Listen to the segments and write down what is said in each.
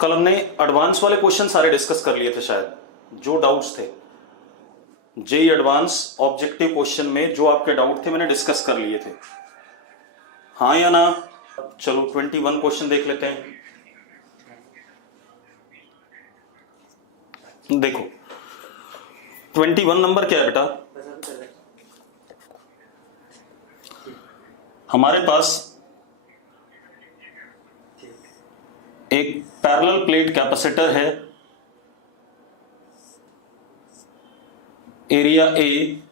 कल हमने एडवांस वाले क्वेश्चन सारे डिस्कस कर लिए थे, शायद जो डाउट्स थे जेई एडवांस ऑब्जेक्टिव क्वेश्चन में जो आपके डाउट थे मैंने डिस्कस कर लिए थे, हाँ या ना? चलो 21 क्वेश्चन देख लेते हैं। देखो 21 नंबर क्या है बेटा? हमारे पास एक पैरेलल प्लेट कैपेसिटर है, area A,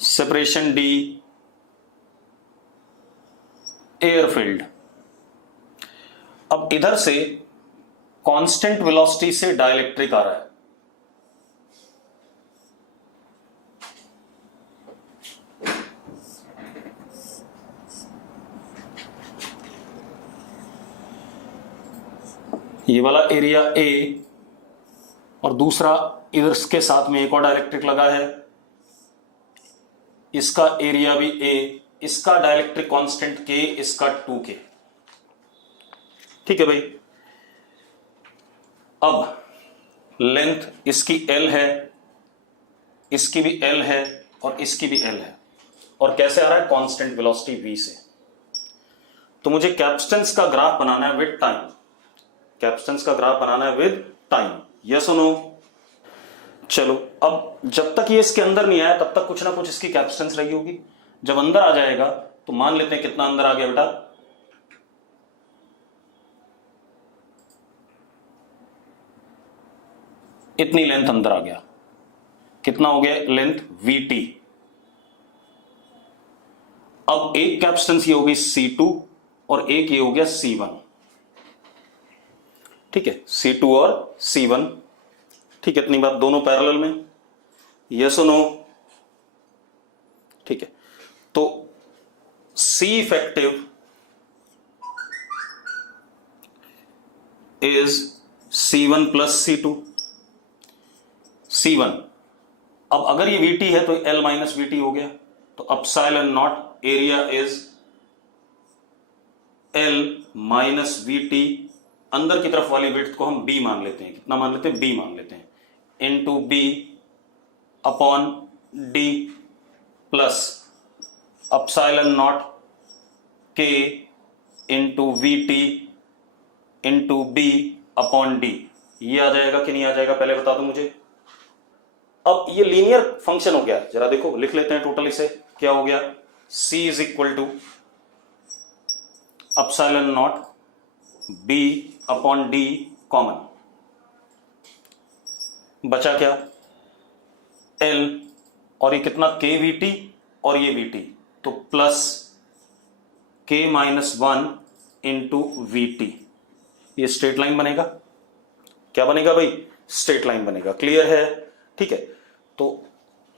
separation D, air field. अब इधर से कांस्टेंट वेलोसिटी से डाइलेक्ट्रिक आ रहा है, ये वाला एरिया ए, और दूसरा इधर के साथ में एक और डाइलेक्ट्रिक लगा है, इसका एरिया भी ए, इसका डाइलेक्ट्रिक कांस्टेंट के, इसका 2k। ठीक है भाई। अब लेंथ इसकी L है, इसकी भी L है और इसकी भी L है, और कैसे आ रहा है? कांस्टेंट वेलोसिटी v से। तो मुझे कैपेसिटेंस का ग्राफ बनाना है विद टाइम, कैपेसिटेंस का ग्राफ बनाना है विद टाइम, यस और नो? चलो, अब जब तक ये इसके अंदर नहीं आया तब तक कुछ ना कुछ इसकी कैपेसिटेंस रही होगी। जब अंदर आ जाएगा तो मान लेते हैं कितना अंदर आ गया बेटा? इतनी लेंथ अंदर आ गया। कितना हो गया लेंथ? vt। अब एक कैपेसिटेंस ये होगी c2 और एक ये हो गया c1। ठीक है, c2 और c1। ठीक है, इतनी बात, दोनों पैरेलल में, यस और नो? ठीक है, तो C effective is C1 plus C2। C1, अब अगर ये VT है तो L माइनस VT हो गया, तो epsilon not area is L minus VT। अंदर की तरफ वाली विड्थ को हम B मान लेते हैं, कितना मान लेते हैं? B मान लेते हैं, into B upon D plus epsilon not K into VT into B upon D। ये आ जाएगा कि नहीं आ जाएगा, पहले बता दो मुझे। अब ये लीनियर फंक्शन हो गया, जरा देखो लिख लेते हैं टोटल इसे। क्या हो गया? C is equal to epsilon naught B upon D common, बचा क्या? L, और ये कितना? KVT और ये VT, तो plus K minus 1 into VT। ये स्ट्रेट लाइन बनेगा। क्या बनेगा भाई? स्ट्रेट लाइन बनेगा। क्लियर है? ठीक है, तो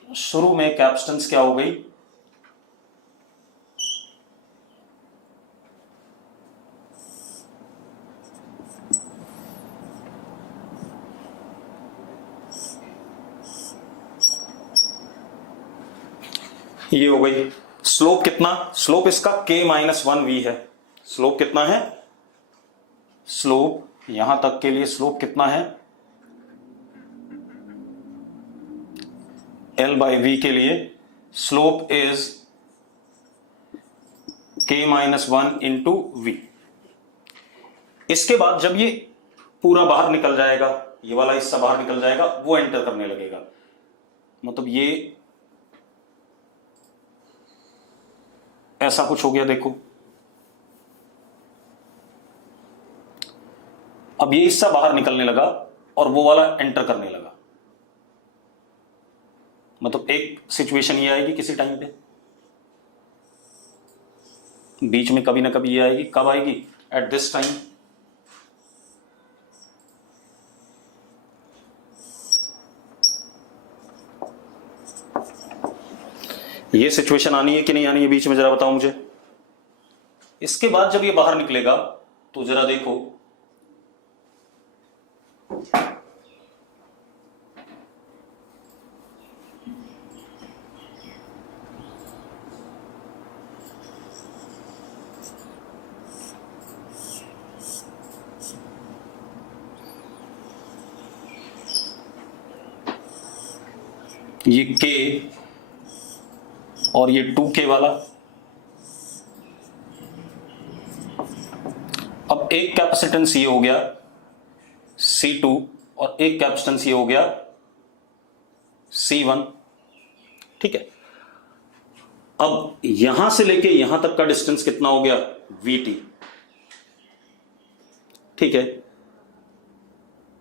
शुरू में कैपेसिटेंस क्या हो गई? ये हो गई। स्लोप कितना? स्लोप इसका K माइनस 1V है। स्लोप कितना है? स्लोप यहां तक के लिए स्लोप कितना है? L बाई V के लिए slope is K minus 1 into V। इसके बाद जब ये पूरा बाहर निकल जाएगा, ये वाला हिस्सा बाहर निकल जाएगा, वो एंटर करने लगेगा, मतलब ये ऐसा कुछ हो गया। देखो अब ये हिस्सा बाहर निकलने लगा और वो वाला एंटर करने लगा, मतलब एक सिचुएशन ये आएगी किसी टाइम पे, बीच में कभी ना कभी ये आएगी। कब आएगी? At this time. ये सिचुएशन आनी है कि नहीं आनी है बीच में, जरा बताओ मुझे। इसके बाद जब ये बाहर निकलेगा तो जरा देखो, ये K और ये 2K वाला। अब एक कैपेसिटेंस ये हो गया C2 और एक कैपेसिटेंस ये हो गया C1, ठीक है। अब यहां से लेके यहां तक का डिस्टेंस कितना हो गया VT, ठीक है।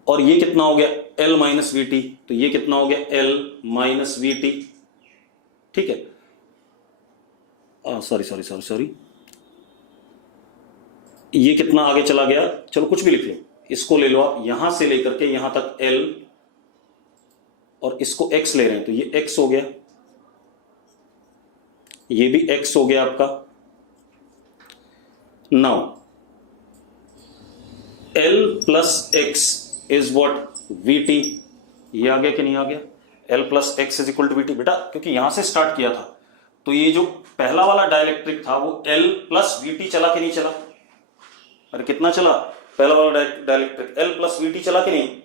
और ये कितना हो गया L माइनस VT, तो ये कितना हो गया L माइनस VT, ठीक है। सॉरी, ये कितना आगे चला गया, चलो कुछ भी लिख लो, इसको ले लो आप, यहां से लेकर के यहां तक L और इसको X ले रहे हैं तो ये X हो गया, ये भी X हो गया आपका। Now L plus X is what VT, ये आ गया कि नहीं आ गया? L plus X is equal to VT। बेटा क्योंकि यहां से स्टार्ट किया था तो ये जो पहला वाला डाइलेक्ट्रिक था वो L प्लस VT चला कि नहीं चला? अरे कितना चला पहला वाला डाइलेक्ट्रिक? L प्लस VT चला कि नहीं?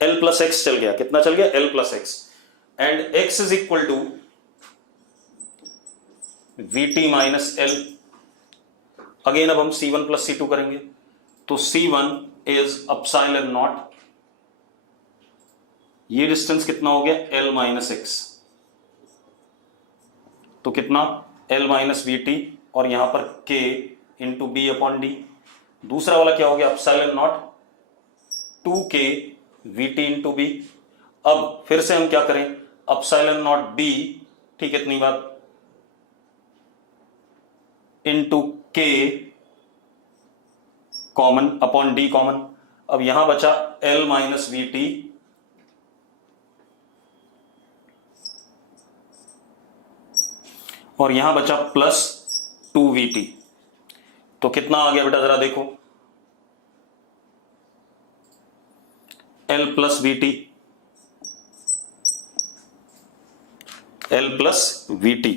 L प्लस X चल गया, कितना चल गया? L plus X, and X is equal to VT minus L। Again अब हम C1 प्लस C2 करेंगे तो C1 इज अपसाइलन नॉट, ये डिस्टेंस कितना हो गया L माइनस X, तो कितना L माइनस VT और यहां पर K into B upon D। दूसरा वाला क्या हो गया epsilon not 2K VT into B। अब फिर से हम क्या करें अपसाइलन नॉट B, ठीक है, इतनी बात, into K common upon D common. अब यहां बचा L माइनस VT और यहां बचा प्लस 2VT, तो कितना आ गया बेटा जरा देखो, L plus VT, L plus VT,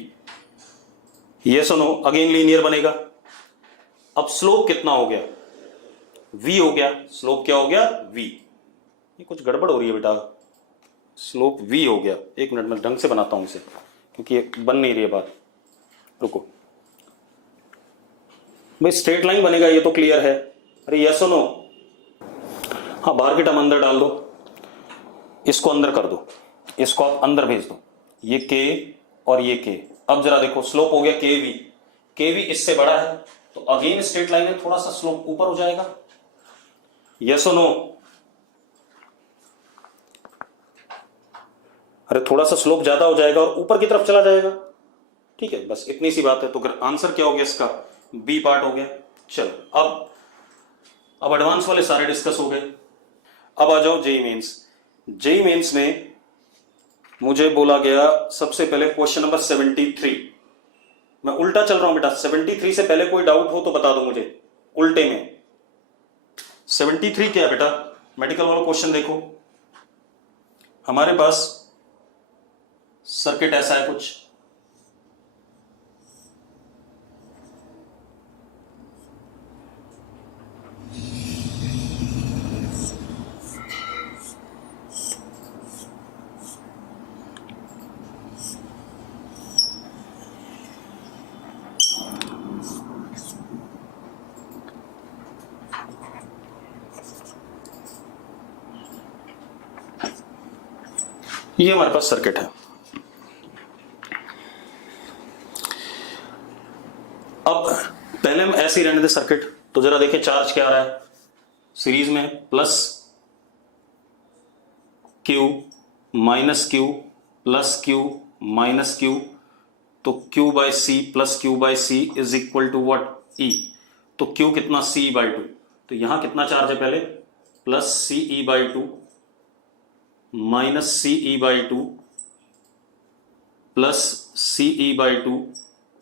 ये सुनो अगेन लीनियर बनेगा। अब स्लोप कितना हो गया V हो गया, स्लोप क्या हो गया V, ये कुछ गड़बड़ हो रही है बेटा, स्लोप V हो गया। एक मिनट में ढंग से बनाता हूं इसे क्योंकि ये बन नहीं रही है बात, रुको भाई, स्ट्रेट लाइन बनेगा ये तो क्लियर है। अरे यस और नो? हाँ, बाहर की टर्म अंदर डाल दो, इसको अंदर कर दो, इसको आप अंदर भेज दो, ये K और ये K। अब जरा देखो स्लोप हो गया KV, KV इससे बड़ा है तो अगेन स्ट्रेट लाइन है, थोड़ा सा स्लोप ऊपर हो जाएगा, यस और नो? अरे थोड़ा सा स्लोप ज्यादा हो जाएगा और ऊपर की तरफ चला जाएगा, ठीक है, बस इतनी सी बात है। तो आंसर क्या हो गया इसका? बी पार्ट हो गया। चलो अब एडवांस वाले सारे डिस्कस हो गए। अब आ जाओ जेई मेंस। जेई मेंस में मुझे बोला गया सबसे पहले क्वेश्चन नंबर 73। मैं उल्टा चल रहा हूं बेटा, 73 से पहले कोई डाउट हो तो बता दो मुझे उल्टे में। 73 क्या है बेटा? मेडिकल वाला क्वेश्चन देखो, हमारे पास सर्किट ऐसा है कुछ, ये हमारे पास सर्किट है। अब पहले हम ऐसे ही रहने दे सर्किट, तो जरा देखिए चार्ज क्या आ रहा है सीरीज में, plus Q minus Q plus Q minus Q, तो Q by C plus Q by C is equal to what? E। तो Q कितना? C by 2। तो यहां कितना चार्ज है पहले? Plus CE by 2 minus CE by 2 plus CE by 2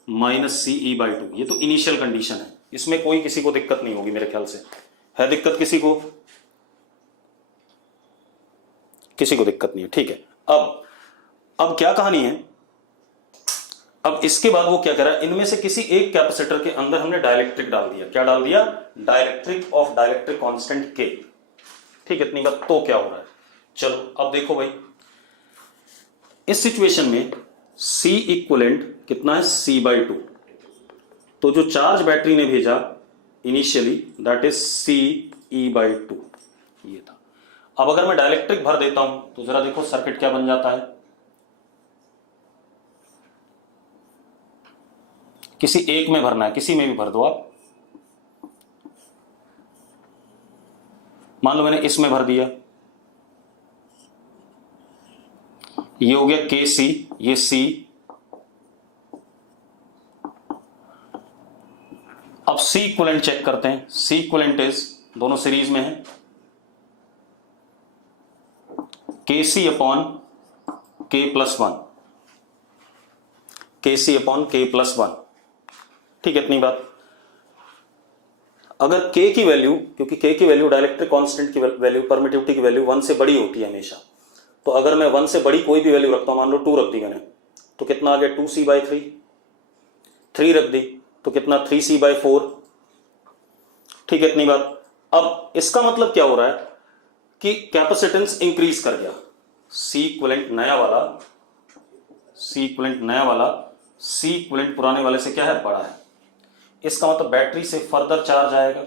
minus CE by 2। ये तो इनिशियल कंडीशन है, इसमें कोई किसी को दिक्कत नहीं होगी मेरे ख्याल से। है दिक्कत किसी को? किसी को दिक्कत नहीं है, ठीक है। अब क्या कहानी है? अब इसके बाद वो क्या कह रहा है, इनमें से किसी एक कैपेसिटर के अंदर हमने डाइलेक्ट्रिक डाल दिया। क्या डाल दिया? Dielectric of dielectric constant K। ठीक है, इतनी बात। तो क्या हो रहा है, चलो अब देखो भाई, इस सिचुएशन में C इक्वलेंट कितना है, C/2। तो जो चार्ज बैटरी ने भेजा इनिशियली दैट इज CE/2, ये था। अब अगर मैं डाइलेक्ट्रिक भर देता हूं तो जरा देखो सर्किट क्या बन जाता है। किसी एक में भरना है, किसी में भी भर दो आप। मान लो मैंने इसमें भर दिया, ये हो गया KC, ये C। अब C इक्विवेलेंट चेक करते हैं। C इक्विवेलेंट इज, दोनों सीरीज में है, KC/K+1, KC/K+1। ठीक है, इतनी बात। अगर K की वैल्यू, क्योंकि K की वैल्यू डाइलेक्ट्रिक कांस्टेंट की वैल्यू, परमिटिविटी की वैल्यू 1 से बड़ी होती है हमेशा, तो अगर मैं 1 से बड़ी कोई भी वैल्यू रखता हूं, मान लो 2 रख दी मैंने, तो कितना आ गया 2C/3। 3 रख दी तो कितना 3C/4। ठीक है, इतनी बात। अब इसका मतलब क्या हो रहा है कि कैपेसिटेंस इंक्रीज कर गया। C इक्विवेलेंट नया वाला, C इक्विवेलेंट नया वाला C इक्विवेलेंट पुराने वाले से क्या है, बड़ा है। इसका मतलब बैटरी से फर्दर चार्ज आएगा।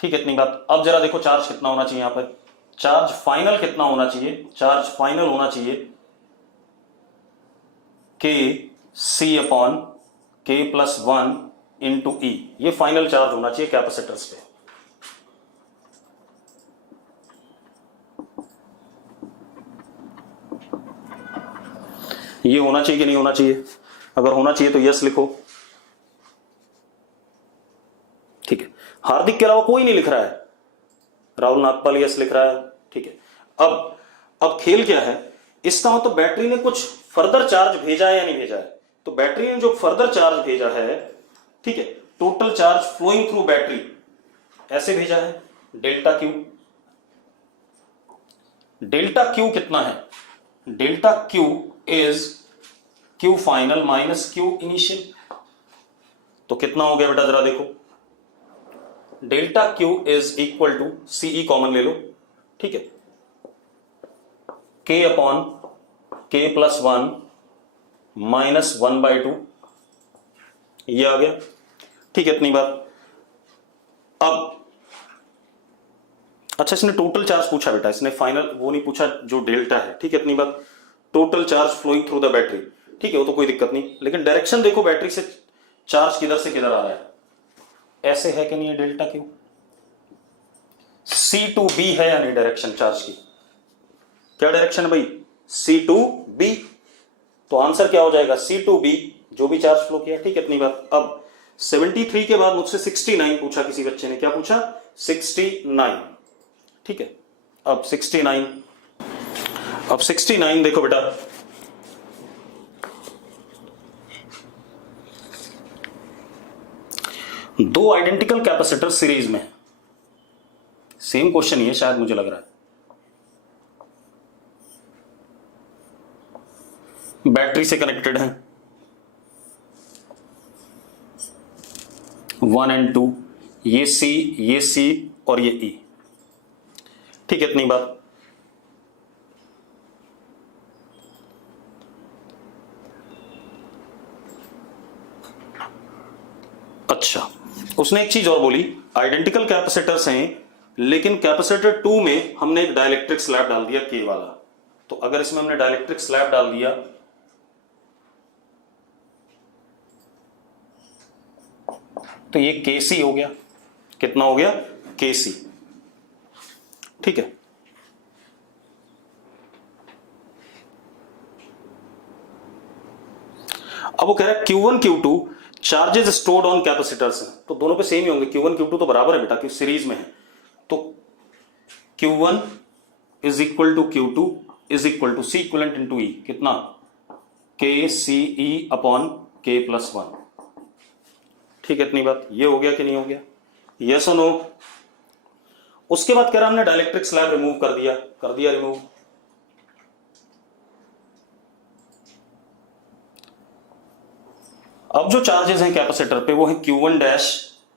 ठीक है, इतनी बात। अब जरा देखो चार्ज कितना होना चाहिए यहां पर, चार्ज फाइनल कितना होना चाहिए, चार्ज फाइनल होना चाहिए KC/K+1 इंटू E। ये फाइनल चार्ज होना चाहिए कैपेसिटर्स पे। ये होना चाहिए कि नहीं होना चाहिए? अगर होना चाहिए तो यस लिखो। ठीक है, हार्दिक के अलावा कोई नहीं लिख रहा है, राहुल नागपाल यस लिख रहा है। ठीक है, अब खेल क्या है, इसका मतलब बैटरी ने कुछ फर्दर चार्ज भेजा है या नहीं भेजा है। तो बैटरी ने जो फर्दर चार्ज भेजा है, ठीक है, total charge flowing through battery ऐसे भेजा है, डेल्टा क्यू। डेल्टा क्यू कितना है, delta Q is Q final minus Q initial. तो कितना हो गया बेटा, जरा देखो, delta Q is equal to, CE common ले लो, ठीक है, K/K+1 -1/2, ये आ गया। ठीक है, इतनी बात। अब अच्छा, इसने टोटल चार्ज पूछा बेटा, इसने फाइनल वो नहीं पूछा जो डेल्टा है। ठीक है, इतनी बात। Total charge flowing through the battery, ठीक है, वो तो कोई दिक्कत नहीं, लेकिन डायरेक्शन देखो बैटरी से चार्ज किधर से किधर आ रहा है, ऐसे है कि नहीं है डेल्टा क्यू। C/B है या नहीं डायरेक्शन चार्ज की, क्या डायरेक्शन है भाई, C/B। तो आंसर क्या हो जाएगा, C/B, जो भी चार्ज फ्लो किया। ठीक है, इतनी बात। अब 73 के बाद मुझसे 69 पूछा किसी बच्चे ने, क्या पूछा, 69। ठीक है, अब 69 देखो बेटा, दो आइडेंटिकल कैपेसिटर सीरीज में है। सेम क्वेश्चन ही है शायद, मुझे लग रहा है। बैटरी से कनेक्टेड है 1 और 2, ये C और ये E। ठीक है, इतनी बात। अच्छा, उसने एक चीज और बोली, आइडेंटिकल कैपेसिटर्स हैं, लेकिन कैपेसिटर 2 में हमने एक डाइलेक्ट्रिक स्लैब डाल दिया K वाला। तो अगर इसमें हमने डाइलेक्ट्रिक स्लैब डाल दिया तो ये KC हो गया, कितना हो गया, KC। ठीक है, अब वो कह रहा है Q1 Q2 charges stored on capacitors, तो दोनों पे सेम ही होंगे, Q1 Q2 तो बराबर है बेटा, क्योंकि सीरीज में है। तो Q1 is equal to Q2 is equal to C equivalent into E, कितना, KCE/K+1। ठीक है, इतनी बात। ये हो गया कि नहीं हो गया, यस और नो। उसके बाद कह रहा हमने डाइलेक्ट्रिक स्लैब रिमूव कर दिया रिमूव। अब जो चार्जेस हैं कैपेसिटर पे वो है Q1 डैश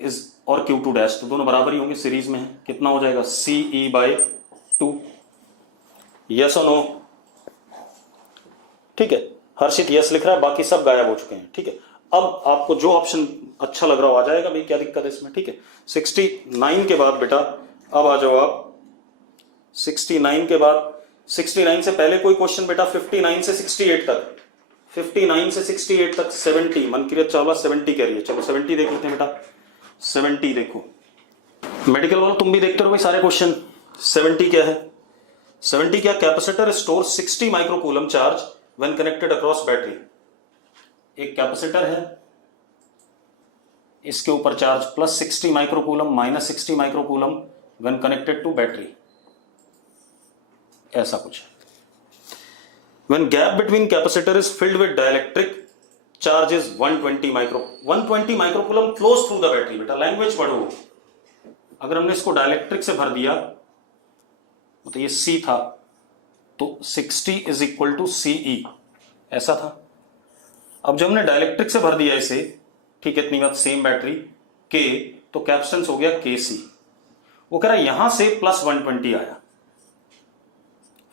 इज और Q2 डैश, तो दोनों बराबर ही होंगे, सीरीज में है। कितना हो जाएगा CE/2, यस और नो? ठीक है, हर्षित यस लिख रहा है, बाकी सब गायब हो चुके हैं। ठीक है, अब आपको जो ऑप्शन अच्छा लग रहा हो आ जाएगा भाई, क्या दिक्कत है इसमें। ठीक है, 69 के बाद बेटा अब आ जाओ आप 69 के बाद, 69 से पहले कोई क्वेश्चन बेटा 59 से 68 तक, 59 से 68 तक 70, मनकिरत चावला 70 कह रही है, चलो 70 देख लेते हैं बेटा। 70 देखो, मेडिकल वालों तुम भी देखते रहो भाई सारे क्वेश्चन। 70 क्या है? 70 क्या, capacitor store 60 microcoulomb charge when connected across battery. एक कैपेसिटर है, इसके ऊपर charge plus 60 microcoulomb minus 60 microcoulomb when connected to battery, ऐसा कुछ है। When gap between capacitor is filled with dielectric, charge is 120 microcoulomb flows through the battery। बेटा language पढ़ो, अगर हमने इसको डायलेक्ट्रिक से भर दिया तो ये C था, तो 60 इज इक्वल टू CE, ऐसा था। अब जब हमने डायलेक्ट्रिक से भर दिया इसे, ठीक है, इतनी बात, सेम बैटरी K, तो कैपेसिटेंस हो गया KC। वो कह रहा है यहां से प्लस 120 आया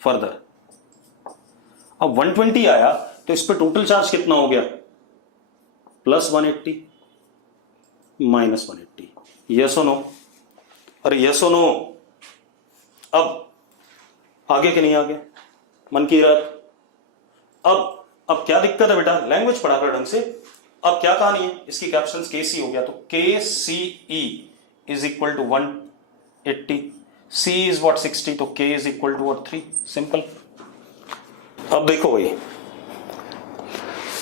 फर्दर, अब 120 आया तो इस पे टोटल चार्ज कितना हो गया, प्लस 180 माइनस 180, यस और नो? अरे यस और नो? अब आगे कि नहीं आगे मन की रात? अब क्या दिक्कत है बेटा, लैंग्वेज पढ़ा कर ढंग से। अब क्या कहानी है, इसकी कैपेसिटेंस KC हो गया, तो KCE is equal to 180, C is what 60, तो K is equal to what 3, simple. अब देखो भाई,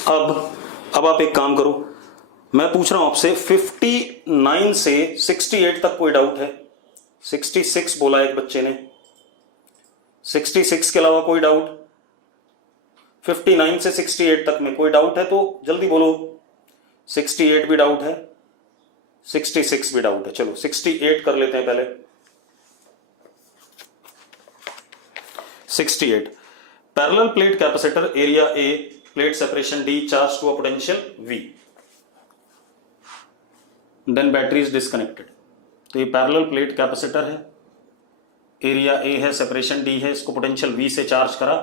अब आप एक काम करो, मैं पूछ रहा हूं आपसे 59 से 68 तक कोई डाउट है? 66 बोला एक बच्चे ने, 66 के अलावा कोई डाउट? 59 से 68 तक में कोई डाउट है तो जल्दी बोलो। 68 भी डाउट है, 66 भी डाउट है, चलो 68 कर लेते हैं पहले। 68, parallel plate capacitor, area A, plate separation D, charge to a potential V, then battery is disconnected. तो ये पैरेलल प्लेट कैपेसिटर है, एरिया A है, सेपरेशन D है, इसको पोटेंशियल V से चार्ज करा,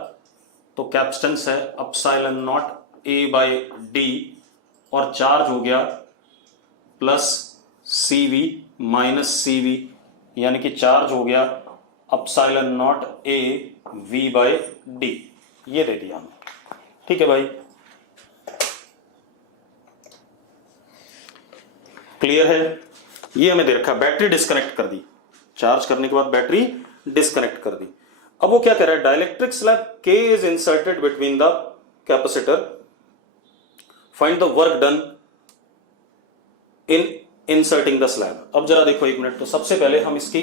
तो कैपेसिटेंस है epsilon naught A by D, और चार्ज हो गया प्लस CV माइनस CV, यानी कि चार्ज हो गया epsilon naught A V by D, ये दे दिया हमने। ठीक है भाई, क्लियर है? ये हमें दे रखा, बैटरी डिस्कनेक्ट कर दी, चार्ज करने के बाद बैटरी डिस्कनेक्ट कर दी। अब वो क्या कह रहा है, dielectric slab K is inserted between the capacitor, find the work done in inserting the slab. अब जरा देखो एक मिनट, तो सबसे पहले हम इसकी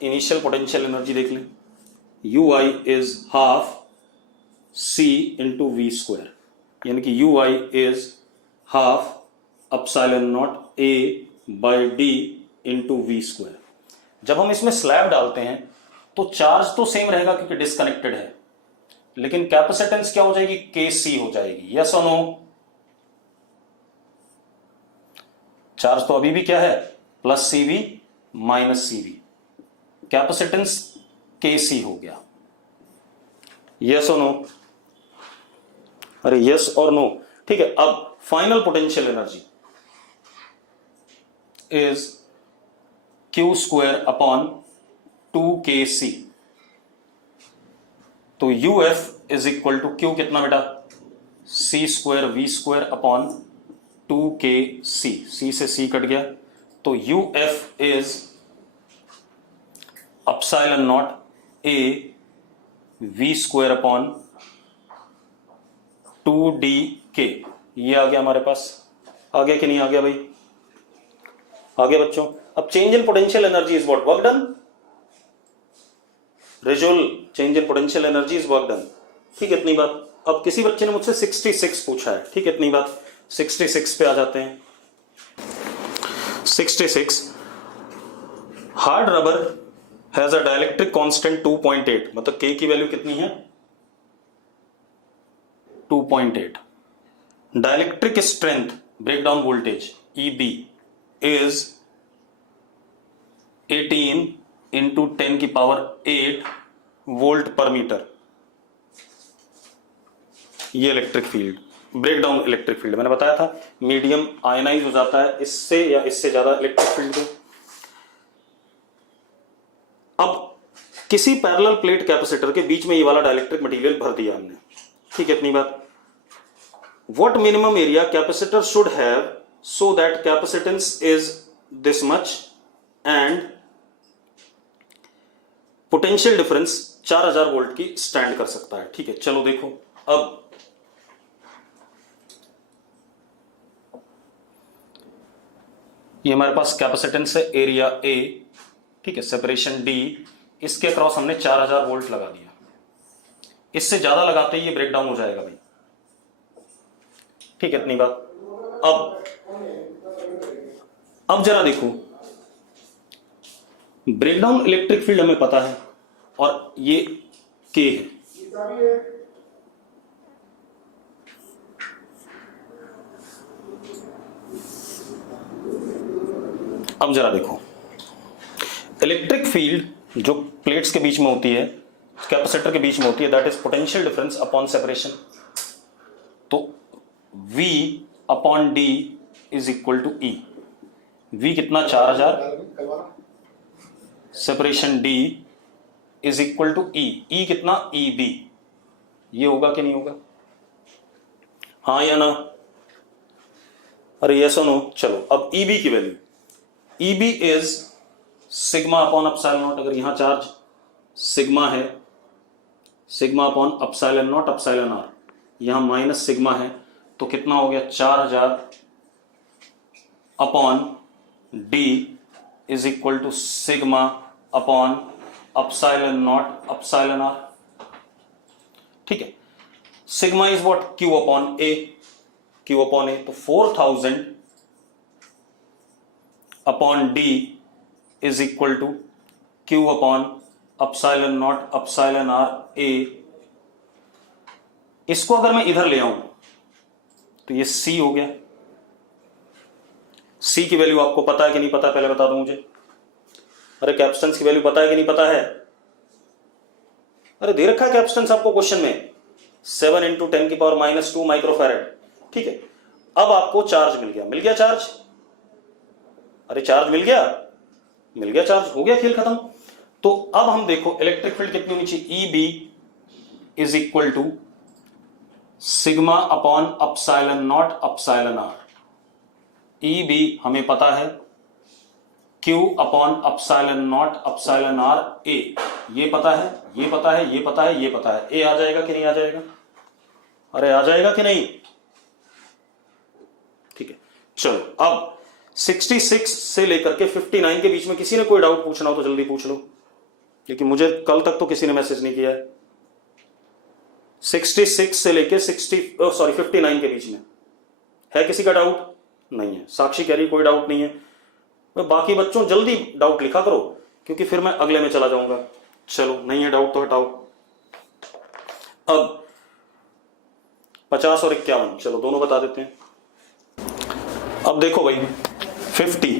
इनिशियल पोटेंशियल एनर्जी देख लें। UI is half C into V square, यानी कि UI is half epsilon naught A by D into V square. जब हम इसमें स्लैब डालते हैं तो चार्ज तो सेम रहेगा क्योंकि डिस्कनेक्टेड है, लेकिन कैपेसिटेंस क्या हो जाएगी, KC हो जाएगी, यस और नो? चार्ज तो अभी भी क्या है, plus CV minus CV, capacitance KC हो गया, यस और नो? अरे यस और नो? ठीक है, अब final potential energy is Q square upon 2KC, तो UF is equal to Q कितना बेटा, C square V square upon 2KC, C से C कट गया, तो UF is epsilon naught A V square upon 2DK, ये आ गया हमारे पास। आ गया कि नहीं आ गया भाई? आ गया बच्चों। अब change in potential energy is what, work done. रिजोल, change in potential energy is work done. ठीक है, इतनी बात। अब किसी बच्चे ने मुझसे 66 पूछा है, ठीक है, इतनी बात। 66 पे आ जाते हैं। 66, hard rubber has a dielectric constant 2.8, मतलब K की वैल्यू कितनी है, 2.8। Dielectric strength, breakdown voltage EB is 18 into 10⁸ volt पर मीटर। ये electric field, breakdown electric field, मैंने बताया था मीडियम आयनाइज हो जाता है इससे या इससे ज्यादा इलेक्ट्रिक फील्ड को। अब किसी पैरेलल प्लेट कैपेसिटर के बीच में ये वाला डाइलेक्ट्रिक मटेरियल भर दिया हमने, ठीक है, इतनी बात। What minimum area capacitor should have so that capacitance is this much and potential difference 4000 volt की स्टैंड कर सकता है, ठीक है। चलो देखो, अब ये हमारे पास कैपेसिटेंस है, एरिया ए, ठीक है, सेपरेशन डी, इसके अक्रॉस हमने 4000 वोल्ट लगा दिया। इससे ज्यादा लगाते ही ये ब्रेक डाउन हो जाएगा भाई, ठीक है, इतनी बात। अब जरा देखो, ब्रेकडाउन इलेक्ट्रिक फील्ड हमें पता है और ये के है। अब जरा देखो, इलेक्ट्रिक फील्ड जो प्लेट्स के बीच में होती है, कैपेसिटर के बीच में होती है, that is potential difference upon separation. तो V upon D is equal to E. V कितना 4000, separation D is equal to E. E कितना, EB। ये होगा कि नहीं होगा, हाँ या ना, अरे यस और नो। चलो अब EB की value, EB is sigma upon epsilon naught. अगर यहां चार्ज सिग्मा है, sigma upon epsilon naught epsilon r, यहां माइनस सिग्मा है, तो कितना हो गया 4000 upon D is equal to sigma upon epsilon naught epsilon r, ठीक है। Sigma is what, Q upon A, Q upon A, तो 4000 upon D is equal to Q upon epsilon naught epsilon r A. इसको अगर मैं इधर ले आऊं तो ये C हो गया। C की वैल्यू आपको पता है कि नहीं पता, पहले बता दो मुझे। अरे कैपेसिटेंस की वैल्यू पता है कि नहीं पता है, अरे दे रखा है कैपेसिटेंस आपको क्वेश्चन में, 7 इंटू 10⁻² माइक्रोफैरेड, ठीक है। अब आपको चार्ज मिल गया, मिल गया चार्ज, अरे चार्ज मिल गया, मिल गया चार्ज, हो गया खेल खत्म। तो अब हम देखो इलेक्ट्रिक फील्ड कितनी होनी चाहिए, EB is equal to sigma upon epsilon naught epsilon r. EB हमें पता है Q upon epsilon naught epsilon r A, ये पता है, ये पता है, ये पता है, ये पता है। A आ जाएगा कि नहीं आ जाएगा, अरे आ जाएगा कि नहीं, ठीक है। चलो अब 66 से लेकर के 59 के बीच में किसी ने कोई डाउट पूछना हो तो जल्दी पूछ लो, क्योंकि मुझे कल तक तो किसी ने मैसेज नहीं किया है। 66 से लेके 59 के बीच में है किसी का डाउट? नहीं है। साक्षी कह रही कोई डाउट नहीं है। बाकी बच्चों जल्दी डाउट लिखा करो, क्योंकि फिर मैं अगले में चला जाऊंगा। चलो नहीं है डाउट तो हटाओ। अब 50 और 51 चलो दोनों बता देते हैं। अब देखो भाई 50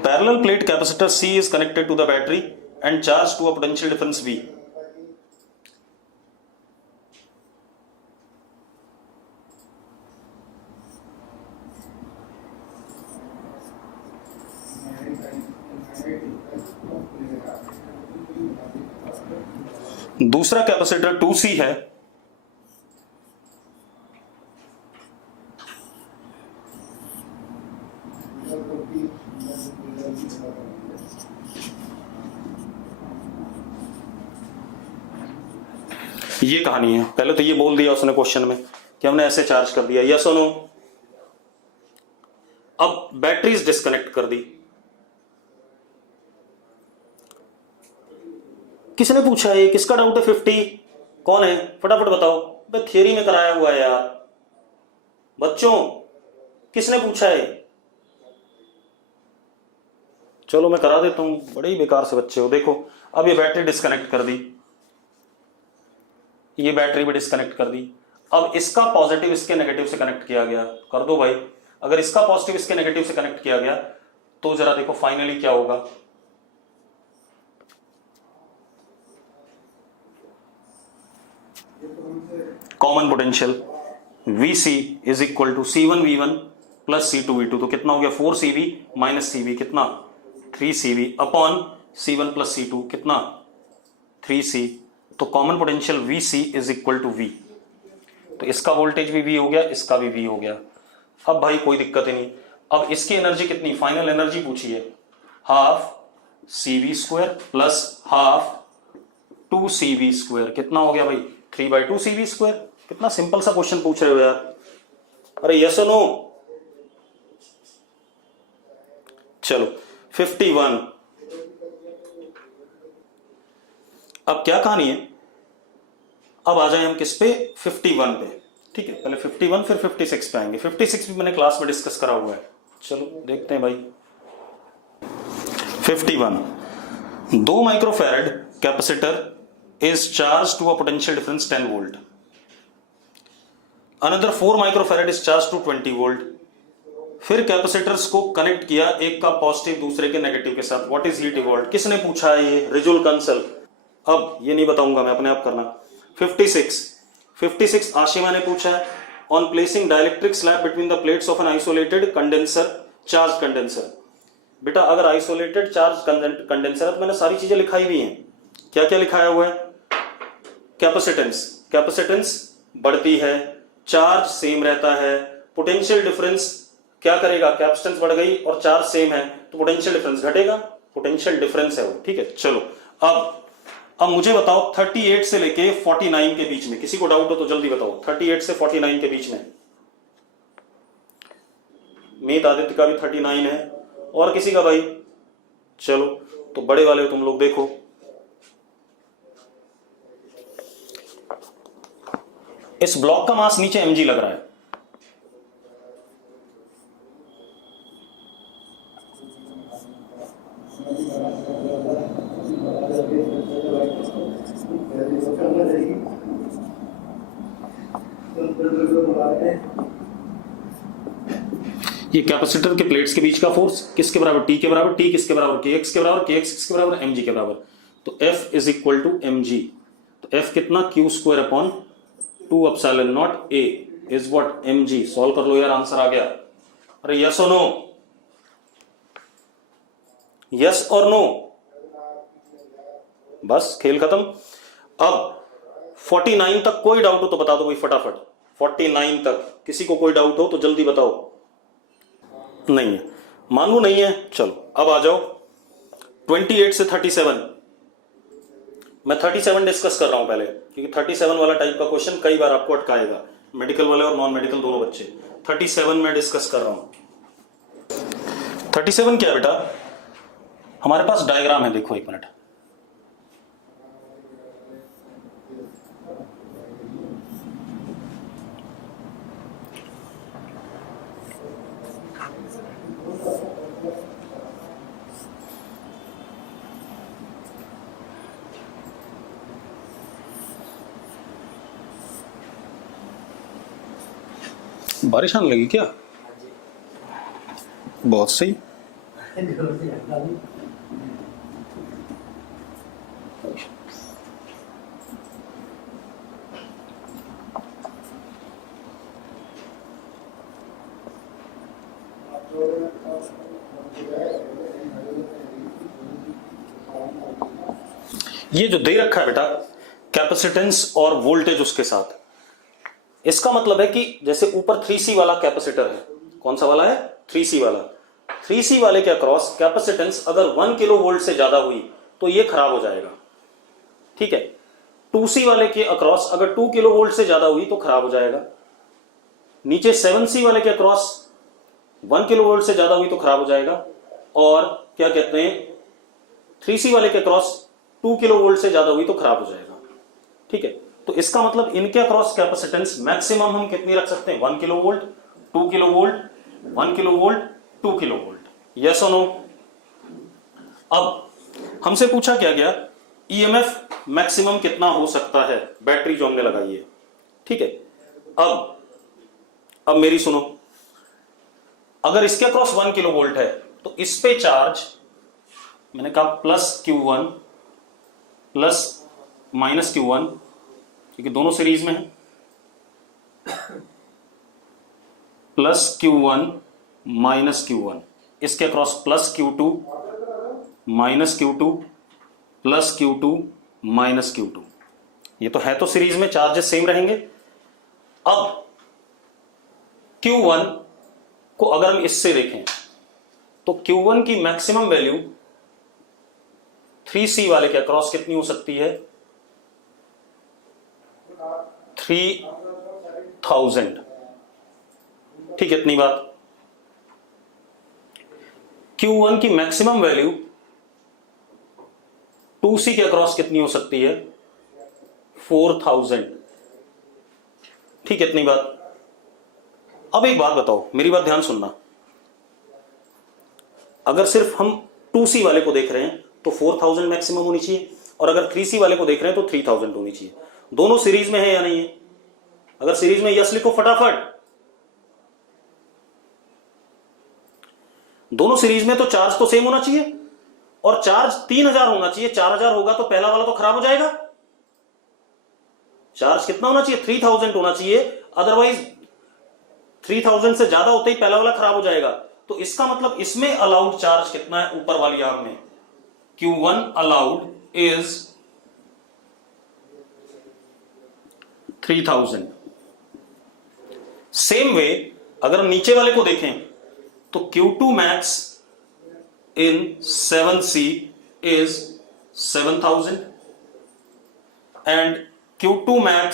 parallel plate capacitor C is connected to the battery and charged to a potential difference V. दूसरा कैपेसिटर 2C है, ये कहानी है। पहले तो ये बोल दिया उसने क्वेश्चन में कि हमने ऐसे चार्ज कर दिया, यस और नो। अब बैटरीज डिस्कनेक्ट कर दी। किसने पूछा है? किसका डाउट है? 50 कौन है? फटाफट बताओ। भाई थियरी में कराया हुआ है यार बच्चों, किसने पूछा है? चलो मैं करा देता हूं, बड़े ही बेकार से बच्चे हो। देखो अब ये बैटरी डिस्कनेक्ट कर दी, ये बैटरी भी डिस्कनेक्ट कर दी। अब इसका पॉजिटिव इसके नेगेटिव से कनेक्ट किया गया, कर दो भाई। अगर इसका पॉजिटिव इसके नेगेटिव से कनेक्ट किया गया तो जरा देखो फाइनली क्या होगा। Common potential VC is equal to C1V1 plus C2V2, तो कितना हो गया 4CV माइनस CV कितना 3CV upon C1 plus C2 कितना 3C, तो common potential VC is equal to V, तो इसका वोल्टेज भी V हो गया, इसका भी V हो गया। अब भाई कोई दिक्कत ही नहीं, अब इसकी एनर्जी कितनी, फाइनल एनर्जी पूछिए, half CV square plus half 2CV square, कितना हो गया भाई 3/2 CV स्क्वायर। कितना सिंपल सा क्वेश्चन पूछ रहे हो यार, अरे यस और नो। चलो 51, अब क्या कहानी है, अब आ जाए हम किस पे 51 पे, ठीक है, पहले 51 फिर 56 पे आएंगे। 56 भी मैंने क्लास में डिस्कस करा हुआ है, चलो देखते हैं भाई। 51, 2 microfarad capacitor is charged to a potential difference 10 volt. Another 4 microfarad is charged to 20 volt. फिर कैपेसिटर्स को कनेक्ट किया, एक का पॉजिटिव दूसरे के नेगेटिव के साथ। व्हाट इज हीट इवॉल्व, किसने पूछा है ये, रिजुल कंसल। अब ये नहीं बताऊंगा मैं, अपने आप करना। 56 आशिमा ने पूछा है, on placing dielectric slab between the plates of an isolated condenser, charge condenser. बेटा अगर आइसोलेटेड चार्ज कंडेंसर है तो मैंने सारी चीजें लिखाई हुई हैं। क्या क्या लिखाया हुआ है, कैपेसिटेंस बढ़ती है, चार्ज सेम रहता है, पोटेंशियल डिफरेंस क्या करेगा, कैपेसिटेंस बढ़ गई और चार्ज सेम है तो पोटेंशियल डिफरेंस घटेगा, पोटेंशियल डिफरेंस है वो, ठीक है। चलो अब मुझे बताओ 38 से लेके 49 के बीच में, किसी को डाउट हो तो जल्दी बताओ, 38 से 49 के बीच में। मीत आदित्य का भी 39 है, और किसी का भाई, चलो तो बड़े वाले हो तुम लोग, देखो इस ब्लॉक का मास नीचे mg लग रहा है, ये कैपेसिटर के प्लेट्स के बीच का फोर्स किसके बराबर, T के बराबर, T किसके बराबर, Kx के बराबर, Kx किसके बराबर, mg के बराबर, तो F is equal to mg, तो F कितना q square upon 2 epsilon naught A is what mg। Solve कर लो यार, आंसर आ गया। अरे यस और नो, यस और नो, बस खेल खत्म। अब 49 तक कोई डाउट हो तो बता दो भाई फटाफट, 49 तक किसी को कोई डाउट हो तो जल्दी बताओ। नहीं है, मानू नहीं है, चलो अब आ जाओ 28 से 37। मैं 37 डिस्कस कर रहा हूं पहले, क्योंकि 37 वाला टाइप का क्वेश्चन कई बार आपको अटकाएगा, मेडिकल वाले और नॉन मेडिकल दोनों बच्चे। 37 में डिस्कस कर रहा हूं। 37 क्या है बेटा, हमारे पास डायग्राम है, देखो एक मिनट। बारिश आने लगी क्या, बहुत सही। ये जो दे रखा है बेटा कैपेसिटेंस और वोल्टेज उसके साथ, इसका मतलब है कि जैसे ऊपर 3C वाला कैपेसिटर है, कौन सा वाला है, 3C वाला, 3C वाले के अक्रॉस कैपेसिटेंस अगर 1 किलो वोल्ट से ज्यादा हुई तो ये खराब हो जाएगा, ठीक है। 2C वाले के अक्रॉस अगर 2 किलो वोल्ट से ज्यादा हुई तो खराब हो जाएगा। नीचे 7C वाले के अक्रॉस 1 किलो वोल्ट से ज्यादा हुई तो खराब हो जाएगा। और क्या कहते हैं, 3C वाले के अक्रॉस 2 किलो वोल्ट से ज्यादा हुई तो खराब हो जाएगा, ठीक है। तो इसका मतलब इनके अक्रॉस कैपेसिटेंस मैक्सिमम हम कितनी रख सकते हैं, 1 kilo volt, 2 kilo volt, 1 kilo volt, 2 kilo volt, yes और नो। अब हमसे पूछा क्या गया, ईएमएफ मैक्सिमम कितना हो सकता है, बैटरी जो हमने लगाई है, ठीक है। अब मेरी सुनो, अगर इसके अक्रॉस 1 किलो वोल्ट है तो इस पे चार्ज मैंने कहा plus Q1 plus minus Q1 क्योंकि दोनों सीरीज में है। प्लस Q1 माइनस Q1, इसके across plus Q2 minus Q2 plus Q2 minus Q2। ये तो है तो सीरीज में, चार्जेस सेम रहेंगे। अब Q1 को अगर हम इससे देखें तो Q1 की मैक्सिमम वैल्यू 3C वाले के अक्रॉस कितनी हो सकती है? 3000। ठीक है, इतनी बात। Q1 की मैक्सिमम वैल्यू 2C के अक्रॉस कितनी हो सकती है? 4000। ठीक है, इतनी बात। अब एक बात बताओ, मेरी बात ध्यान सुनना। अगर सिर्फ हम 2C वाले को देख रहे हैं तो 4000 मैक्सिमम होनी चाहिए, और अगर 3C वाले को देख रहे हैं तो 3000 होनी चाहिए। दोनों सीरीज में है या नहीं है? अगर सीरीज में यस लिखो फटाफट। दोनों सीरीज में तो चार्ज तो सेम होना चाहिए, और चार्ज 3000 होना चाहिए। 4000 होगा तो पहला वाला तो खराब हो जाएगा। चार्ज कितना होना चाहिए? 3000 होना चाहिए, अदरवाइज 3000 से ज्यादा होते ही पहला वाला खराब हो जाएगा। तो इसका मतलब इसमें अलाउड चार्ज कितना है ऊपर वाली आर्म में? Q1 allowed is 3000। Same way अगर हम नीचे वाले को देखें तो Q2 max in 7C is 7000 and Q2 max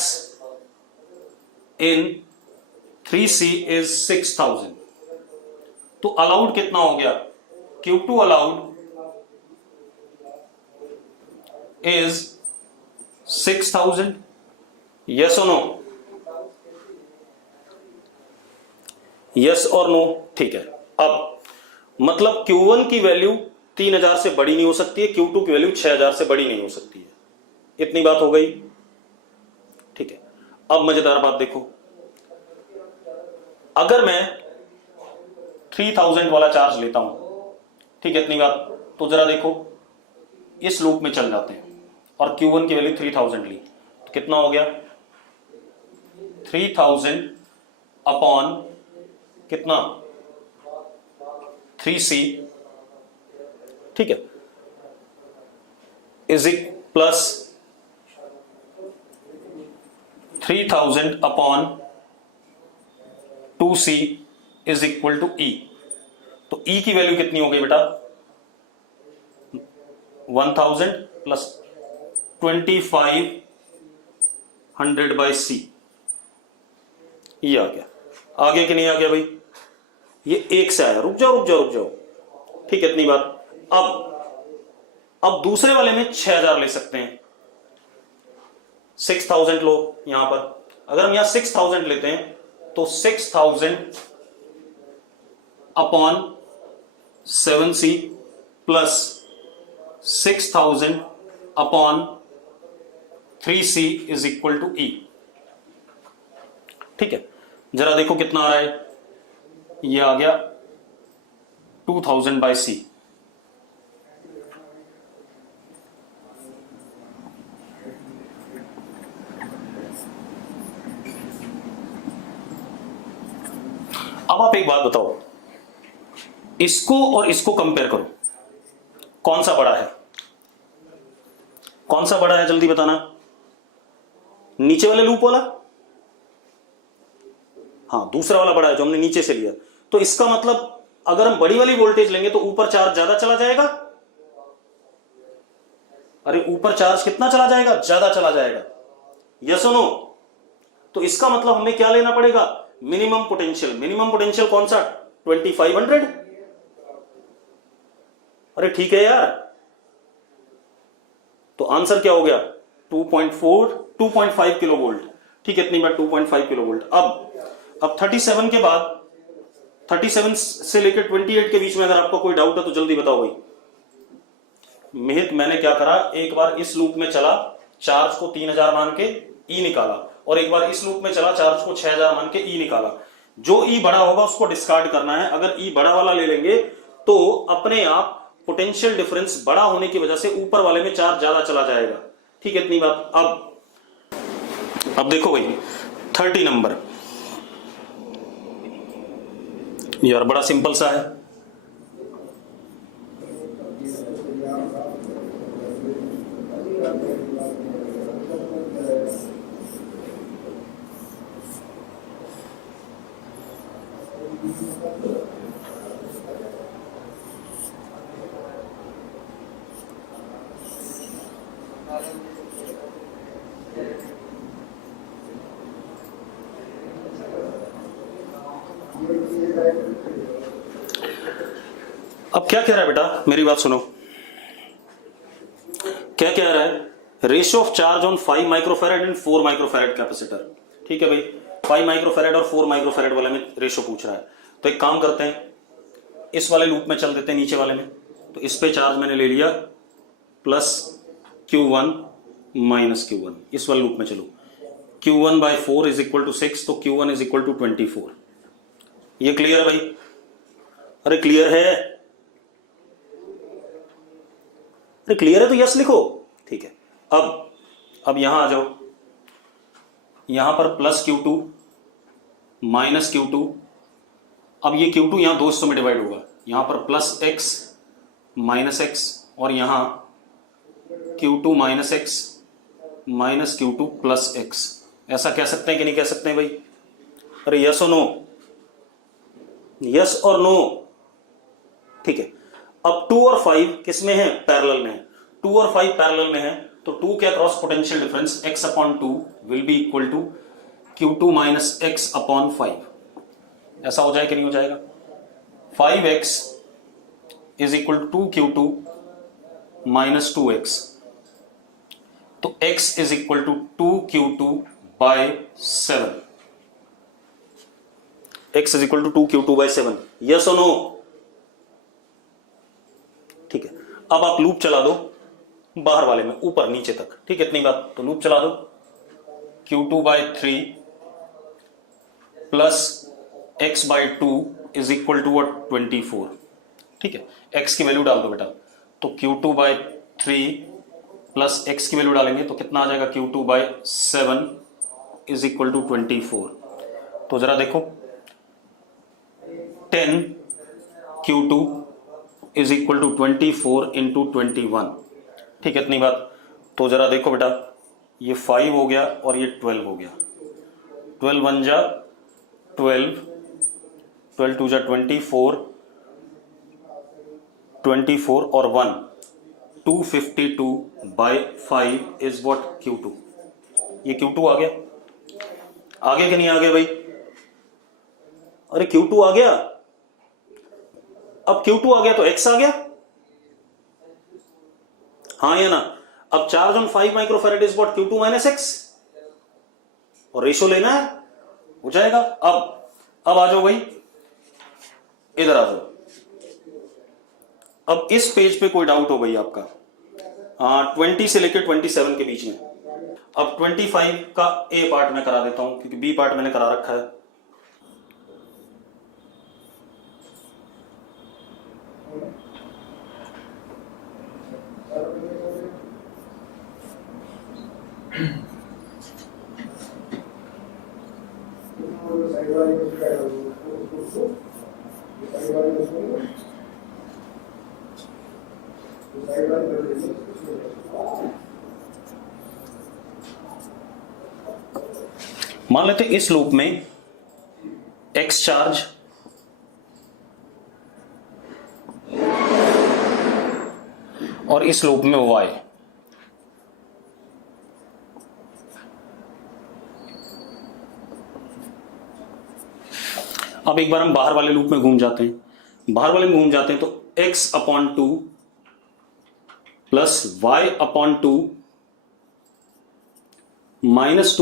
in 3C is 6000। तो अलाउड कितना हो गया? Q2 allowed is 6000। यस और नो? यस और नो? ठीक है। अब मतलब Q1 की वैल्यू 3000 से बड़ी नहीं हो सकती है, Q2 की वैल्यू 6000 से बड़ी नहीं हो सकती है। इतनी बात हो गई। ठीक है, अब मजेदार बात देखो। अगर मैं 3000 वाला चार्ज लेता हूं, ठीक है, इतनी बात, तो जरा देखो इस लूप में चल जाते हैं और Q1 की वैल्यू 3000 ली, तो कितना हो गया? 3000 अपॉन कितना? 3C, ठीक है, इज इक plus 3000 upon 2C is equal to E। तो E की वैल्यू कितनी हो गई बेटा? 1000 प्लस 2500 बाई C। ये आ गया। आगे कि नहीं आ गया भाई? ये एक से आया। रुक जाओ रुक जाओ रुक जाओ। ठीक है, इतनी बात। अब दूसरे वाले में 6000 ले सकते हैं। 6000 लो यहां पर। अगर हम यहां 6000 लेते हैं तो 6000 upon 7C plus 6000 upon 3C is equal to E। ठीक है, जरा देखो कितना आ रहा है। ये आ गया 2000 बाई C। अब आप एक बात बताओ, इसको और इसको कंपेयर करो, कौन सा बड़ा है? कौन सा बड़ा है जल्दी बताना। नीचे वाले लूप वाला? हाँ, दूसरा वाला बड़ा है जो हमने नीचे से लिया। तो इसका मतलब अगर हम बड़ी वाली वोल्टेज लेंगे तो ऊपर चार्ज ज्यादा चला जाएगा। अरे ऊपर चार्ज कितना चला जाएगा? ज्यादा चला जाएगा। यस और नो? तो इसका मतलब हमें क्या लेना पड़ेगा? Minimum potential. मिनिमम पोटेंशियल कौन सा? 2500। अरे ठीक है यार। तो आंसर क्या हो गया? 2.5 किलो वोल्ट। ठीक है, इतनी बार 2.5 किलो वोल्ट। अब 37 के बाद 37 से लेकर 28 के बीच में अगर आपको कोई डाउट है तो जल्दी बताओ भाई। मिहित, मैंने क्या करा, एक बार इस लूप में चला, चार्ज को 3000 मान के E निकाला, और एक बार इस लूप में चला, चार्ज को 6000 मान के E निकाला। जो E बड़ा होगा उसको डिस्कार्ड करना है। अगर E बड़ा वाला ले लेंगे तो अपने आप पोटेंशियल डिफरेंस बड़ा होने की वजह से ऊपर वाले में चार्ज ज्यादा चला जाएगा। ठीक है, इतनी बात। अब अब देखो भाई 30 नंबर यार बड़ा सिंपल सा है। अब क्या कह रहा है बेटा, मेरी बात सुनो, क्या कह रहा है, ratio of charge on 5 microfarad and 4 microfarad capacitor. ठीक है भाई, 5 माइक्रोफैरेड और 4 माइक्रोफैरेड वाले में रेशियो पूछ रहा है। तो एक काम करते हैं, इस वाले लूप में चल देते हैं, नीचे वाले में। तो इस पे चार्ज मैंने ले लिया प्लस Q1 माइनस Q1, इस वाले लूप में चलो। Q1 by 4 is equal to 6, तो Q1 इज इक्वल टू 24। ये क्लियर है भाई? अरे क्लियर है? अरे क्लियर है तो यस लिखो। ठीक है, अब यहां आ जाओ, यहां पर प्लस Q2 माइनस Q2। अब ये Q2 यहां 2 हिस्सों में डिवाइड होगा, यहां पर प्लस x माइनस x, और यहां Q2 minus x minus Q2 plus x। ऐसा कह सकते हैं कि नहीं कह सकते हैं भाई? अरे यस और नो, यस और नो। ठीक है, अब 2 और 5 किस में है? पैरेलल में है। 2 और 5 पैरेलल में है, तो 2 के across potential difference x upon 2 will be equal to Q2 minus x upon 5। ऐसा हो जाए कि नहीं हो जाएगा? 5x is equal to 2Q2 minus 2x, तो x is equal to 2Q2 by 7। x is equal to 2Q2 by 7, yes और no? ठीक है, अब आप लूप चला दो बाहर वाले में, ऊपर नीचे तक। ठीक है, इतनी बात। तो लूप चला दो, Q2 by 3 plus x by 2 is equal to 24। ठीक है, x की वैल्यू डाल दो बेटा, तो Q2 बाय 3 प्लस x की वैल्यू डालेंगे तो कितना आ जाएगा? Q2 bye 7 is equal to 24। तो जरा देखो, 10 Q2 is equal to 24 into 21। ठीक है, इतनी बात। तो जरा देखो बेटा, ये 5 हो गया और ये 12 हो गया। 12 1 जा 12, 12 2 जा 24, 24 और 1 252 बाय 5 इज व्हाट? Q2। ये Q2 आ गया। आ गया कि नहीं आ गया भाई? अरे Q2 आ गया। अब Q2 आ गया तो x आ गया, हाँ या ना? अब charge on 5 microfarad is what? Q2 minus x, और रेशियो लेना है, हो जाएगा। अब आ जाओ भाई, इधर आ जाओ। अब इस पेज पे कोई डाउट हो भाई आपका? 20 से लेकर 27 के बीच में। अब 25 का ए पार्ट में करा देता हूं, क्योंकि बी पार्ट मैंने करा रखा है। मान लेते हैं इस लूप में x चार्ज और इस लूप में y। अब एक बार हम बाहर वाले लूप में घूम जाते हैं। बाहर वाले में घूम जाते हैं तो x upon 2 plus y upon 2 minus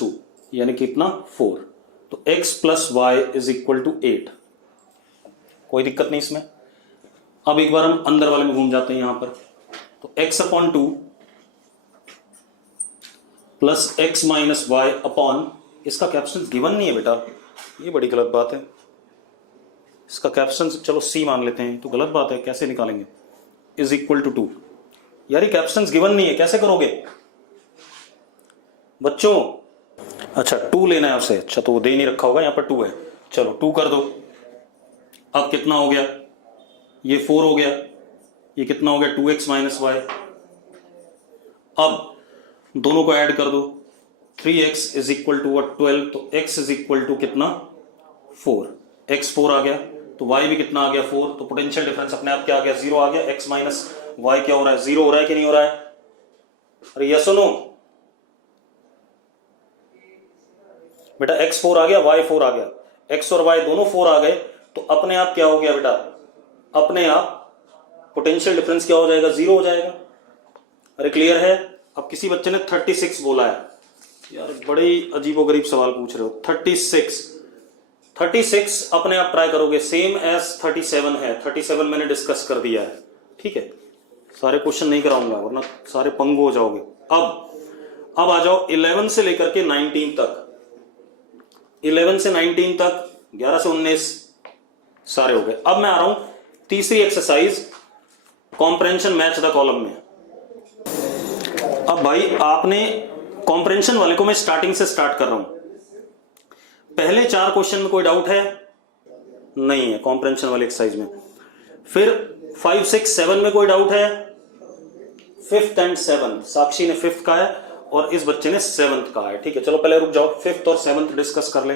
two यानी कितना? 4। तो x plus y is equal to 8। कोई दिक्कत नहीं इसमें। अब एक बार हम अंदर वाले में घूम जाते हैं यहां पर, तो x upon 2 plus x minus y upon, इसका कैप्शन गिवन नहीं है बेटा, ये बड़ी गलत बात है। इसका कैप्शन चलो c मान लेते हैं, तो गलत बात है, कैसे निकालेंगे? Is equal to 2। यार ये कैप्शन गिवन नहीं है, कैसे करोगे बच्चों? अच्छा 2 लेना है उसे, अच्छा तो वो दे नहीं रखा होगा, यहाँ पर 2 है, चलो 2 कर दो। अब कितना हो गया, ये 4 हो गया, ये कितना हो गया 2x माइनस वाई। अब दोनों को ऐड कर दो, 3x इज इक्वल टू 12, तो x इज इक्वल टू कितना 4, x 4 आ गया, तो y भी कितना आ गया 4, तो पोटेंशियल डिफरेंस अपने आप क्या आ गया 0 आ गया, x माइनस वाई क्या हो रहा है 0 हो रहा है कि नहीं हो रहा है, अरे यस और नो बेटा, x 4 आ गया y 4 आ गया, x और y दोनों 4 आ गए, तो अपने आप क्या हो गया बेटा, अपने आप पोटेंशियल डिफरेंस क्या हो जाएगा 0 हो जाएगा। अरे क्लियर है। अब किसी बच्चे ने 36 बोला है, यार बड़े अजीबोगरीब सवाल पूछ रहे हो। 36 अपने आप ट्राई करोगे, सेम एज 37 है, 37 मैंने डिस्कस कर दिया है, ठीक है, सारे क्वेश्चन नहीं कराऊंगा वरना सारे पंगु हो जाओगे। अब आ जाओ 11 से लेकर के 19 तक, 11 से 19 तक, 11 से 19 सारे हो गए। अब मैं आ रहा हूं तीसरी exercise, comprehension match the column में। अब भाई आपने कॉम्प्रेंशन वाले को मैं स्टार्टिंग से स्टार्ट कर रहा हूं, पहले 4 क्वेश्चन में कोई डाउट है नहीं है कॉम्प्रेंशन वाले एक्सरसाइज में, फिर 5, 6, 7 में कोई डाउट है, 5th एंड 7th, साक्षी ने 5th का है और इस बच्चे ने 7th का है, ठीक है। चलो पहले रुक जाओ, 5th और 7th डिस्कस कर ले।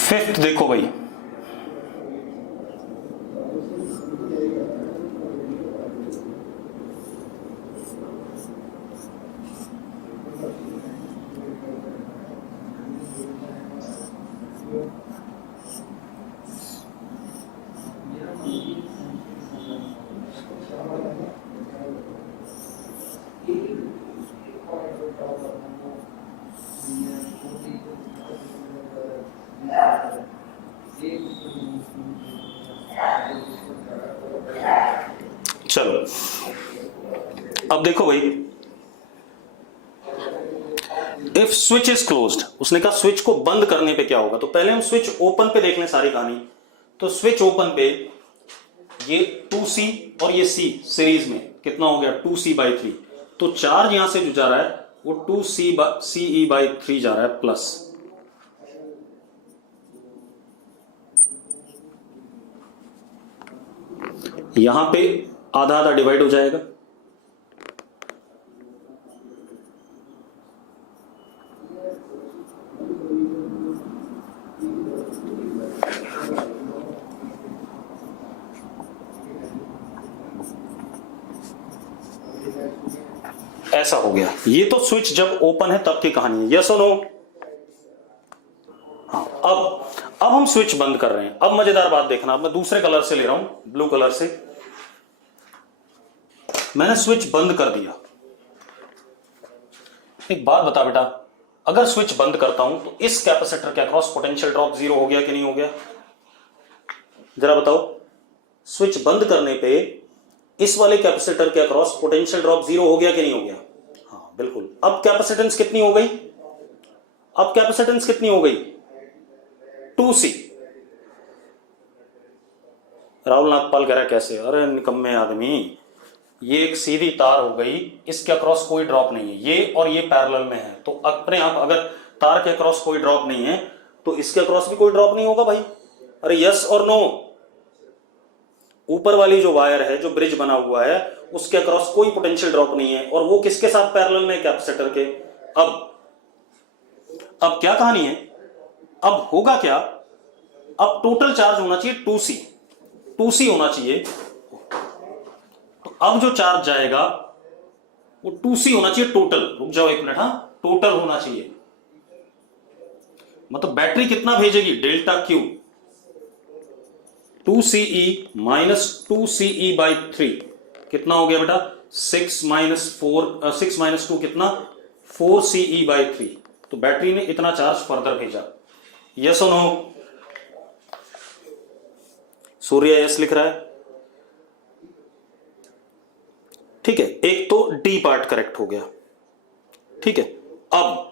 5th देखो भाई, चलो अब देखो भाई, इफ स्विच इज क्लोज्ड, उसने कहा स्विच को बंद करने पे क्या होगा, तो पहले हम स्विच ओपन पे देख लें सारी कहानी। तो स्विच ओपन पे ये 2c और ये c सीरीज में कितना हो गया 2c/3, तो चार्ज यहां से जो जा रहा है वो 2ce/3 जा रहा है प्लस, यहां पे आधा आधा डिवाइड हो जाएगा, ऐसा हो गया। ये तो स्विच जब ओपन है तब की कहानी है, यस और नो। हाँ, अब हम स्विच बंद कर रहे हैं। अब मजेदार बात देखना, अब मैं दूसरे कलर से ले रहा हूं, ब्लू कलर से। मैंने स्विच बंद कर दिया। एक बात बता बेटा, अगर स्विच बंद करता हूं तो इस कैपेसिटर के अक्रॉस पोटेंशियल ड्रॉप 0 हो गया कि नहीं हो गया, जरा बताओ। स्विच बंद करने पे इस वाले कैपेसिटर के अक्रॉस पोटेंशियल ड्रॉप 0 हो गया कि नहीं हो गया, हाँ बिल्कुल। अब कैपेसिटेंस कितनी हो गई, अब कैपेसिटेंस कितनी हो गई 2c। राहुल नागपाल कह रहा है कैसे, अरे निकम्मे आदमी, ये एक सीधी तार हो गई, इसके अक्रॉस कोई ड्रॉप नहीं है, ये और ये पैरेलल में है, तो अपने आप अगर तार के अक्रॉस कोई ड्रॉप नहीं है तो इसके अक्रॉस भी कोई ड्रॉप नहीं होगा भाई। अरे यस और नो। ऊपर वाली जो वायर है, जो ब्रिज बना हुआ है, उसके अक्रॉस कोई पोटेंशियल ड्रॉप नहीं है, और वो किसके साथ पैरेलल में, कैपेसिटर के। अब क्या कहानी है, अब होगा क्या, अब टोटल चार्ज होना चाहिए 2c होना चाहिए, तो अब जो चार्ज जाएगा वो 2c होना चाहिए टोटल। रुक जाओ एक मिनट, हाँ टोटल होना चाहिए, मतलब बैटरी कितना भेजेगी, delta Q, 2ce minus 2ce/3 कितना हो गया बेटा 6 माइनस 2 कितना 4ce/3, तो बैटरी ने इतना चार्ज फर्दर भेजा, यस और नो। सूर्य यस लिख रहा है, ठीक है। एक तो डी पार्ट करेक्ट हो गया, ठीक है। अब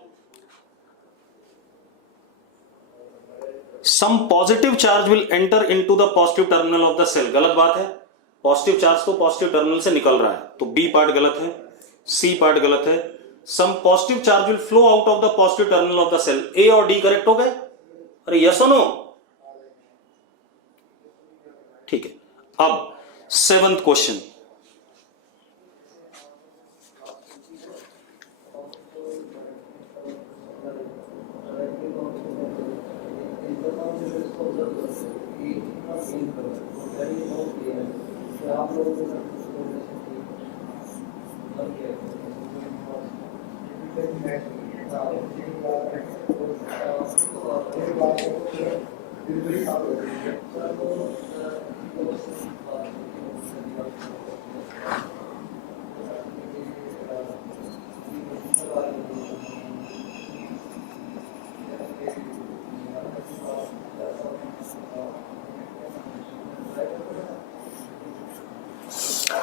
some positive charge will enter into the positive terminal of the cell, गलत बात है, पॉजिटिव चार्ज तो पॉजिटिव टर्मिनल से निकल रहा है, तो बी पार्ट गलत है, सी पार्ट गलत है, some positive charge will flow out of the positive terminal of the cell. A और डी करेक्ट हो गए? अरे यस और नो? ठीक है, अब 7th क्वेश्चन।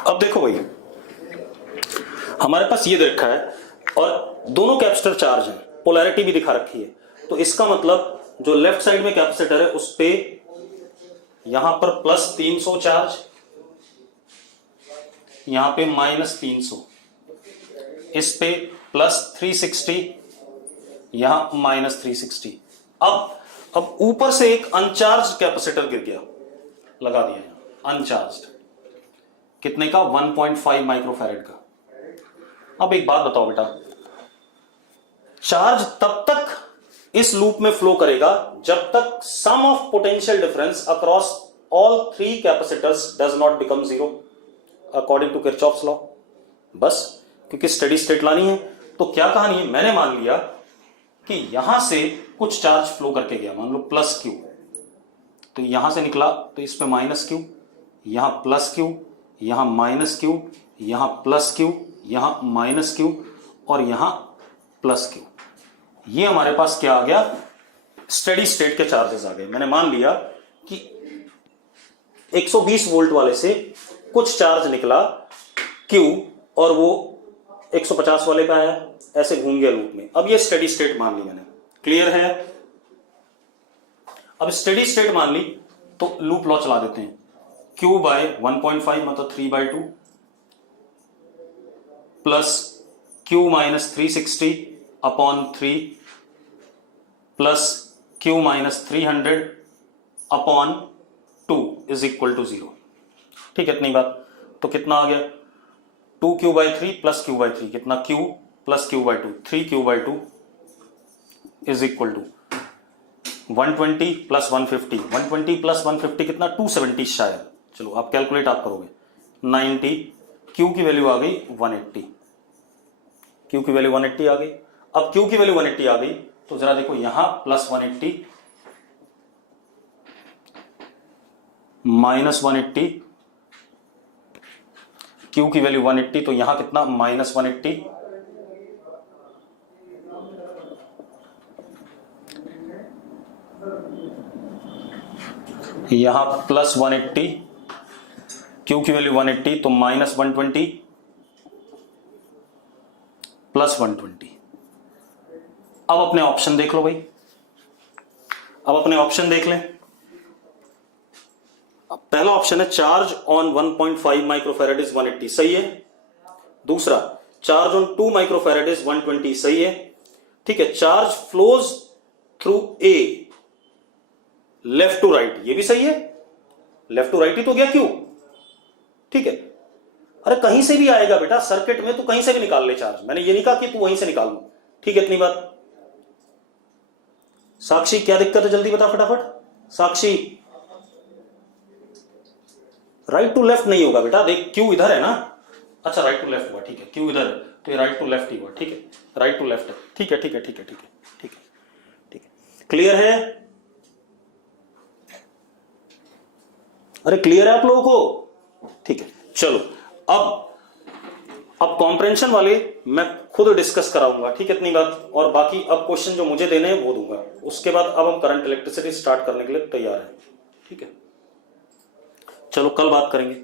अब देखो भाई, हमारे पास ये दे रखा है और दोनों कैपेसिटर चार्ज हैं, पोलैरिटी भी दिखा रखी है। तो इसका मतलब जो लेफ्ट साइड में कैपेसिटर है उस पे यहां पर +300 चार्ज, यहां पे -300, इस पे +360, यहां -360। अब ऊपर से एक अनचार्ज कैपेसिटर गिर गया, लगा दिया यहां अनचार्ज, कितने का? 1.5 माइक्रोफैरेड का। अब एक बात बताओ बेटा, चार्ज तब तक इस लूप में फ्लो करेगा जब तक sum of potential difference across all 3 capacitors does not become 0 according to Kirchhoff's law. बस, क्योंकि स्टेडी स्टेट लानी है। तो क्या कहानी है, मैंने मान लिया कि यहां से कुछ चार्ज फ्लो करके गया, मान लो +Q, तो यहां से निकला तो इस पे -Q, यहां +Q, यहां -Q, यहां +Q, यहां -Q और यहां +Q। ये हमारे पास क्या आ गया? स्टेडी स्टेट के चार्जेस आ गए। मैंने मान लिया कि 120 वोल्ट वाले से कुछ चार्ज निकला Q और वो 150 वाले पे आया, ऐसे घूम गया लूप में। अब ये स्टेडी स्टेट मान ली मैंने, क्लियर है? अब स्टेडी स्टेट मान ली तो लूप लॉ चला देते हैं। Q/1.5 मतलब 3/2 plus Q - 360 upon 3 plus Q - 300 upon 2 is equal to 0। ठीक है, इतनी बात। तो कितना आ गया? 2Q/3 प्लस Q/3, कितना? Q plus Q/2, 3Q/2 is equal to 120 plus 150, 120 plus 150 कितना? 270 शायद। चलो आप कैलकुलेट आप करोगे, 90। Q की वैल्यू आ गई 180, Q की वैल्यू 180 आ गई। अब Q की वैल्यू 180 आ गई तो जरा देखो यहां +180 -180, Q की वैल्यू 180 तो यहां कितना? -180, यहां +180, Q की वैल्यू 180 तो -120 +120। अब अपने ऑप्शन देख लो भाई, अब अपने ऑप्शन देख लें। पहला ऑप्शन है चार्ज ऑन 1.5 माइक्रोफैरेड इज 180, सही है। दूसरा, चार्ज ऑन 2 माइक्रोफैरेड इज 120, सही है। ठीक है, charge flows through a left to right, ये भी सही है। लेफ्ट टू राइट ही तो गया क्यों? ठीक है, अरे कहीं से भी आएगा बेटा सर्किट में, तो कहीं से भी निकाल ले चार्ज। मैंने ये नहीं कहा कि तू वहीं से निकाल लो। ठीक है, इतनी बात। साक्षी क्या दिक्कत है, जल्दी बता फटाफट। साक्षी, राइट टू लेफ्ट नहीं होगा बेटा, देख क्यू इधर है ना। अच्छा राइट टू लेफ्ट हुआ, ठीक है, क्यू इधर है तो ये राइट टू लेफ्ट ही हुआ। ठीक है, राइट टू लेफ्ट है। ठीक है ठीक है ठीक है ठीक है ठीक है ठीक है, क्लियर है? अरे क्लियर है आप लोगों को? ठीक है, चलो अब कॉम्प्रेंशन वाले मैं खुद डिस्कस कराऊंगा। ठीक है, इतनी बात। और बाकी अब क्वेश्चन जो मुझे देने हैं वो दूंगा। उसके बाद अब हम करंट इलेक्ट्रिसिटी स्टार्ट करने के लिए तैयार हैं। ठीक है, चलो कल बात करेंगे।